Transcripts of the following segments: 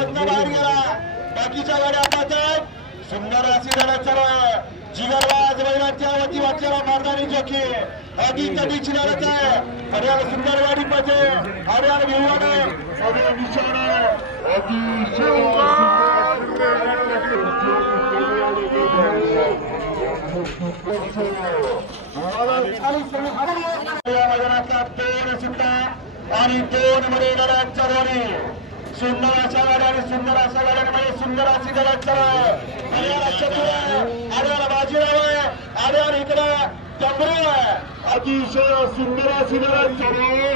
मधनं बाहेर गेला बाकीच्या गाड्या पाहतात सुंदर अशी लढत चालू आहे जिगरबाज बैलांच्या वती वाचलेला मारदानी जोखी अगदी कधीची लढत आहे हरियाणा सुंदर गाडी पाहिजे हरियाणा भिवाने अतिशय मैदानातला 2 सुट्टा आणि 2 मध्ये लढत चालू आहे सुंदर अशा गाड्या आणि सुंदर अशा गाड्यांमध्ये सुंदर अशी लढत चालू आहे हरियाणा चतुर आहे हरियाणा बाजीराव आहे हरियाणा इकडे डबरे आहे अतिशय सुंदर अशी लढत चालू आहे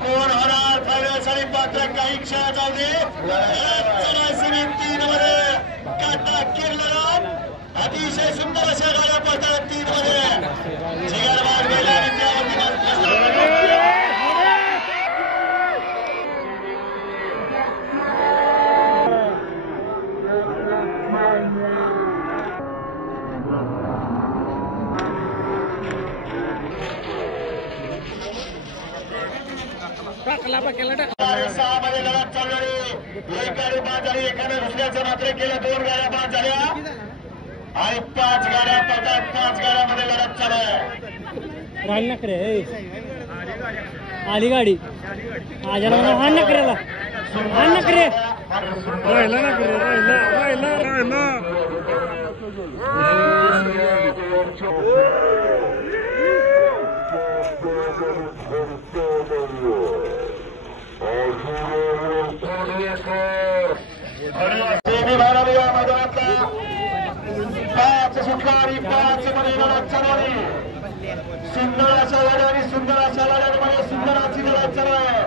कोण होणार फायनलसाठी पात्र काही क्षण जाऊ दे 3 मध्ये काटा किरलराम अतिशय सुंदर अशा गाड्या पडतात 3 मध्ये जिगरबाज बैला आणि मध्ये लढत चालू आहे एक गाडी बाद झाली एकाने दुसऱ्याचं मात्र केलं 2 गाड्या बाद झाल्या आणि 5 गाड्या पडतात 5 गाड्यामध्ये लढत चालू आहे राहिल नकरे आली गाडी आजाला हा नकरेला हा नकरे राहिला नकरे राहिला सुंदर अशा गाड्या आणि सुंदर अशा गाड्यांमध्ये सुंदर अशी लढत चालू आहे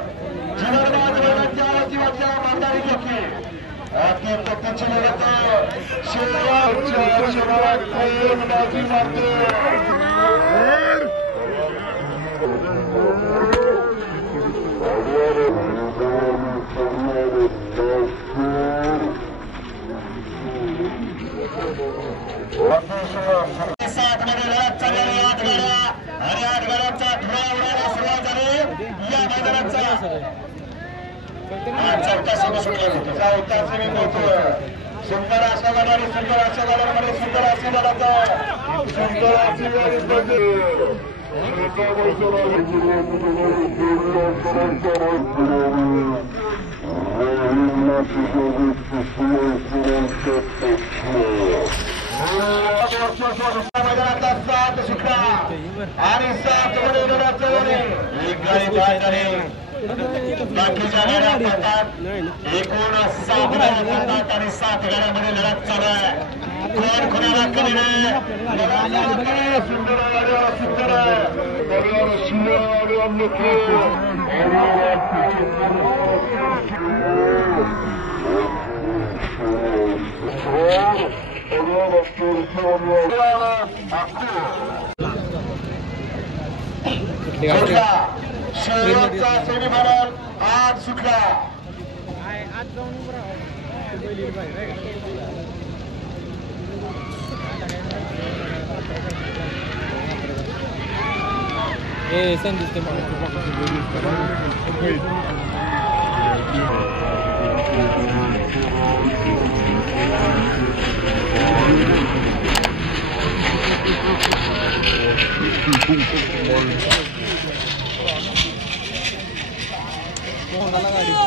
जिगरबाज बैलांच्या वती वाचल्या मारदारी जोखी अति पत्तीची लढत बाजी मारते सात मध्ये लढत चाललेली 8 गाड्या आणि 8 गाड्यांचा धुरा उडायला सुरुवात झाली या मैदानाचा चौथा सभा सुटला होता चौथा सेमी पोहोचतोय सुंदर अशा गाड्या आणि सुंदर अशा गाड्यांमध्ये सुंदर अशी लढत सुंदर अशी गाडी मैदानातला 7 सुटला आणि 7 मध्ये लढत चालू आहे एक गाडी बाद झाली बाकीच्या गाड्या पडतात एकूण 7 गाड्या पडतात आणि 7 गाड्यामध्ये लढत चालू आहे कोण कोणाला कमी नाही सुंदर गाड्या सुंदर शेवटचा सेमीफायनल आज सुटला गाडी